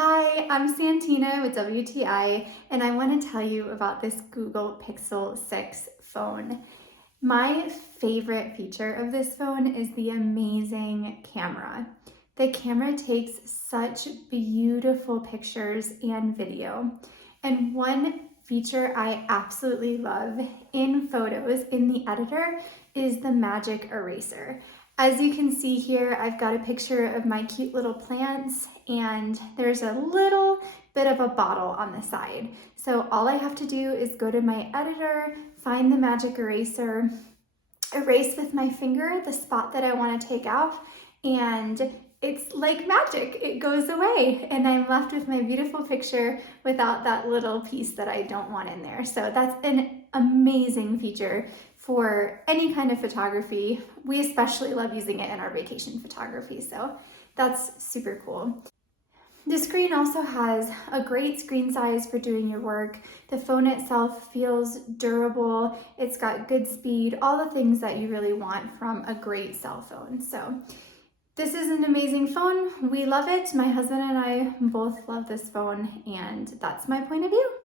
Hi, I'm Santina with WTI, and I want to tell you about this Google Pixel 6 phone. My favorite feature of this phone is the amazing camera. The camera takes such beautiful pictures and video. And one feature I absolutely love in photos in the editor is the magic eraser. As you can see here, I've got a picture of my cute little plants and there's a little bit of a bottle on the side. So all I have to do is go to my editor, find the magic eraser, erase with my finger the spot that I want to take off, and it's like magic. It goes away and I'm left with my beautiful picture without that little piece that I don't want in there. So that's an amazing feature for any kind of photography. We especially love using it in our vacation photography, so that's super cool. The screen also has a great screen size for doing your work. The phone itself feels durable. It's got good speed, all the things that you really want from a great cell phone. So this is an amazing phone. We love it. My husband and I both love this phone, and that's my point of view.